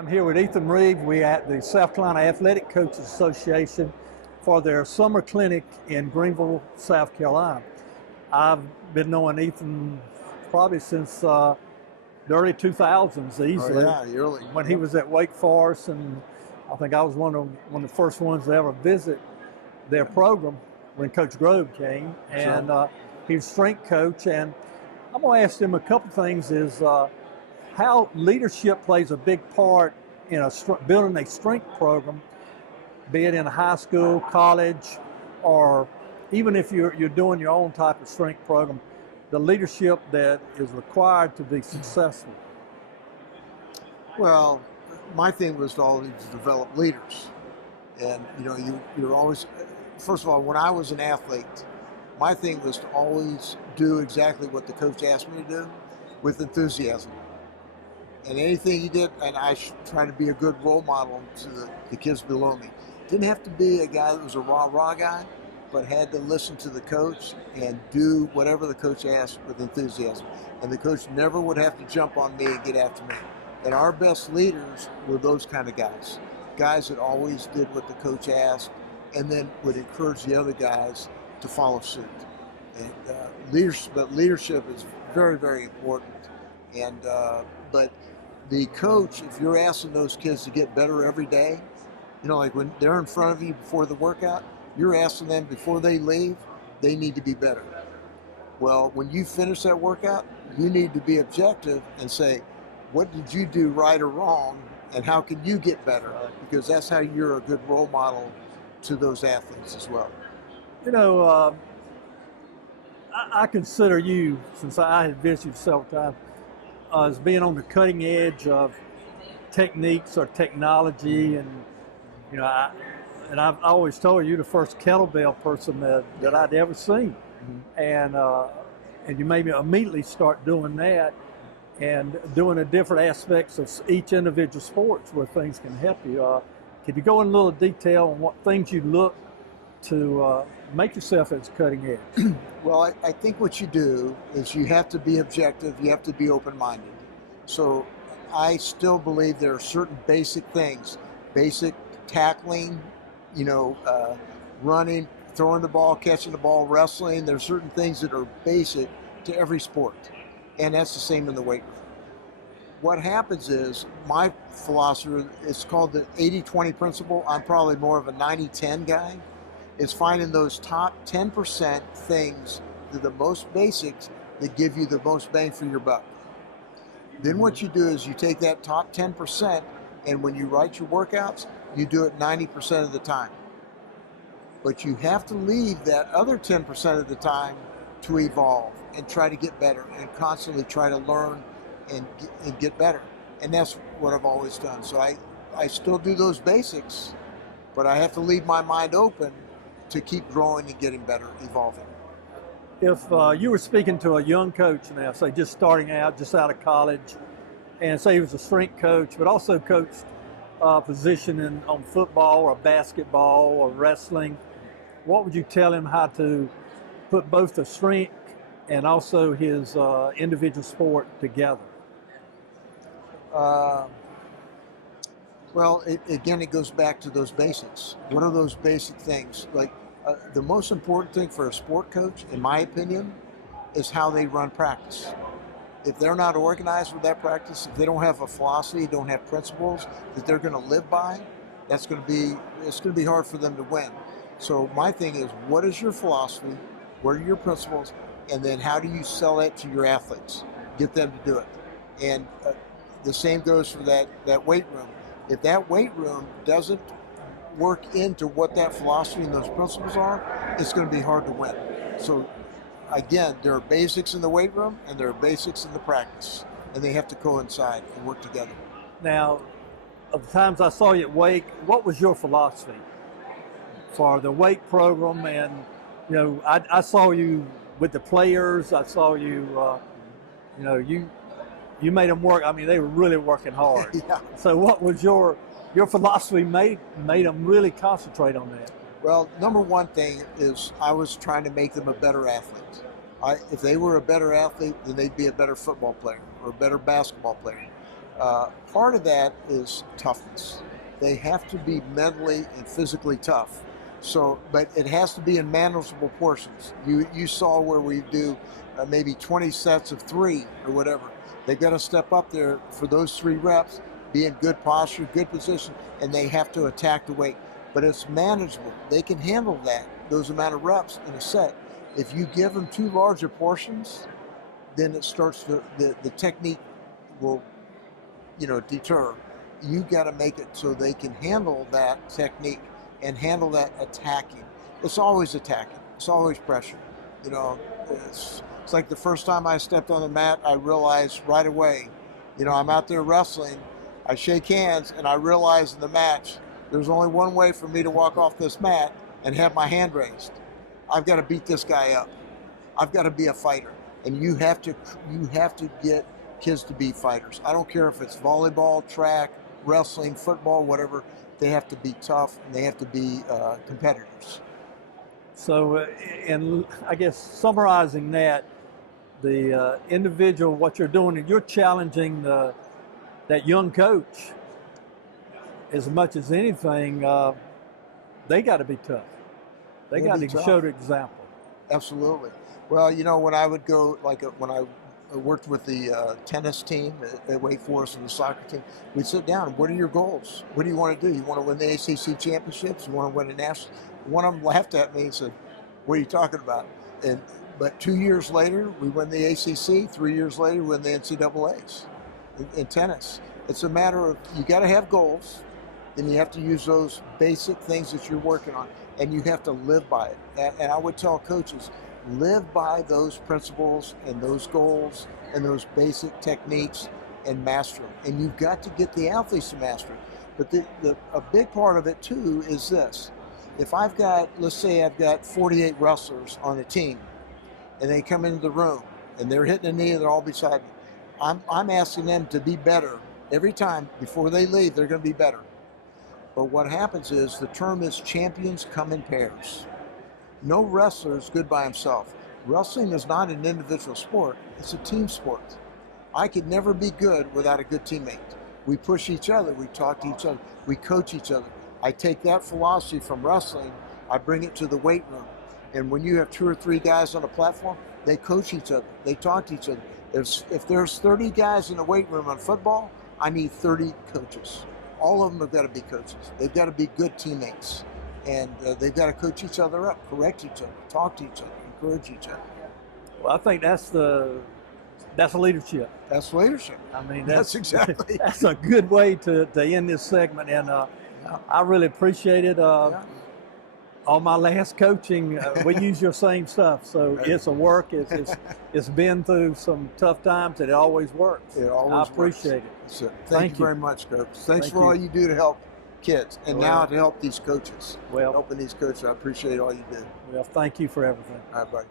I'm here with Ethan Reeve. We're at the South Carolina Athletic Coaches Association for their summer clinic in Greenville, South Carolina. I've been knowing Ethan probably since the early 2000s easily. Oh, yeah, early. When he was at Wake Forest, and I think I was one of the first ones to ever visit their program when Coach Grove came, and he was strength coach. And I'm going to ask him a couple things. Is how leadership plays a big part in building a strength program, be it in high school, college, or even if you're doing your own type of strength program, the leadership that is required to be successful. Well, my thing was to always develop leaders. And, you're always, first of all, when I was an athlete, my thing was to always do exactly what the coach asked me to do with enthusiasm. And anything he did, and I tried to be a good role model to the kids below me. Didn't have to be a guy that was a rah-rah guy, but had to listen to the coach and do whatever the coach asked with enthusiasm. And the coach never would have to jump on me and get after me. And our best leaders were those kind of guys. Guys that always did what the coach asked and then would encourage the other guys to follow suit. And leadership is very, very important. And but the coach, if you're asking those kids to get better every day, like when they're in front of you before the workout, you're asking them before they leave, they need to be better. Well, when you finish that workout, you need to be objective and say, what did you do right or wrong, and how can you get better? Because that's how you're a good role model to those athletes as well. I consider you, since I had visited several times, as being on the cutting edge of techniques or technology, and I've always told you the first kettlebell person that I'd ever seen, and you made me immediately start doing that and doing the different aspects of each individual sports where things can help you. Could you go in a little detail on what things you look to make yourself as cutting edge? Well, I think what you do is you have to be objective, you have to be open-minded. So I still believe there are certain basic things, basic tackling, running, throwing the ball, catching the ball, wrestling. There's certain things that are basic to every sport, and that's the same in the weight room. What happens is, my philosophy, it's called the 80-20 principle. I'm probably more of a 90-10 guy. It's finding those top 10% things that are the most basics that give you the most bang for your buck. Then what you do is you take that top 10%, and when you write your workouts, you do it 90% of the time. But you have to leave that other 10% of the time to evolve and try to get better and constantly try to learn and get better. And that's what I've always done. So I still do those basics, but I have to leave my mind open to keep growing and getting better, evolving. If you were speaking to a young coach now, say just starting out, just out of college, and say he was a strength coach, but also coached position on football or basketball or wrestling, what would you tell him how to put both the strength and also his individual sport together? Well, it goes back to those basics. What are those basic things? Like the most important thing for a sport coach, in my opinion, is how they run practice. If they're not organized with that practice, if they don't have a philosophy, don't have principles that they're going to live by, it's going to be hard for them to win. So my thing is, what is your philosophy? What are your principles? And then how do you sell that to your athletes? Get them to do it. And the same goes for that weight room. If that weight room doesn't work into what that philosophy and those principles are, it's going to be hard to win. So again, there are basics in the weight room and there are basics in the practice, and they have to coincide and work together. Now, of the times I saw you at Wake, what was your philosophy for the Wake program? And I saw you with the players. I saw you, you made them work. I mean, they were really working hard. Yeah. So what was your philosophy made them really concentrate on that? Well, number one thing is I was trying to make them a better athlete. If they were a better athlete, then they'd be a better football player or a better basketball player. Part of that is toughness. They have to be mentally and physically tough. So, but it has to be in manageable portions. You saw where we do maybe 20 sets of 3 or whatever. They've got to step up there for those 3 reps, be in good posture, good position, and they have to attack the weight. But it's manageable. They can handle that, those amount of reps in a set. If you give them too large of portions, then it starts to, the technique will, deter. You got to make it so they can handle that technique and handle that attacking. It's always attacking. It's always pressure. It's like the first time I stepped on the mat, I realized right away, I'm out there wrestling. I shake hands and I realize in the match, there's only one way for me to walk off this mat and have my hand raised. I've got to beat this guy up. I've got to be a fighter. And you have to get kids to be fighters. I don't care if it's volleyball, track, wrestling, football, whatever. They have to be tough and they have to be competitors. So, and I guess summarizing that, the individual, what you're doing, and you're challenging that young coach as much as anything. They got to be tough. They got to show the example. Absolutely. Well, when I would go, when I worked with the tennis team at Wake Forest and the soccer team, we'd sit down. What are your goals? What do you want to do? You want to win the ACC championships? You want to win a national? One of them laughed at me and said, "What are you talking about?" But 2 years later, we win the ACC. 3 years later, we win the NCAAs in tennis. It's a matter of, you got to have goals, then you have to use those basic things that you're working on, and you have to live by it. And I would tell coaches, live by those principles and those goals and those basic techniques and master them. And you've got to get the athletes to master it. But a big part of it too is this. If let's say I've got 48 wrestlers on a team, and they come into the room and they're hitting a knee and they're all beside me, I'm asking them to be better every time. Before they leave, they're going to be better. But what happens is, the term is champions come in pairs. No wrestler is good by himself. Wrestling is not an individual sport, it's a team sport. I could never be good without a good teammate. We push each other, we talk to each other, we coach each other. I take that philosophy from wrestling, I bring it to the weight room. And when you have 2 or 3 guys on a platform, they coach each other, they talk to each other. If there's 30 guys in the weight room on football, I need 30 coaches. All of them have got to be coaches. They've got to be good teammates. And they've got to coach each other up, correct each other, talk to each other, encourage each other. Well, I think that's leadership. That's leadership. I mean, that's exactly. That's a good way to end this segment. And I really appreciate it. On my last coaching, we use your same stuff. So right. It's a work. It's been through some tough times, and it always works. It always I appreciate works. it. Thank you very much, Coach. Thanks for all you do to help kids, and now to help these coaches. Helping these coaches. I appreciate all you do. Well, thank you for everything. All right, buddy.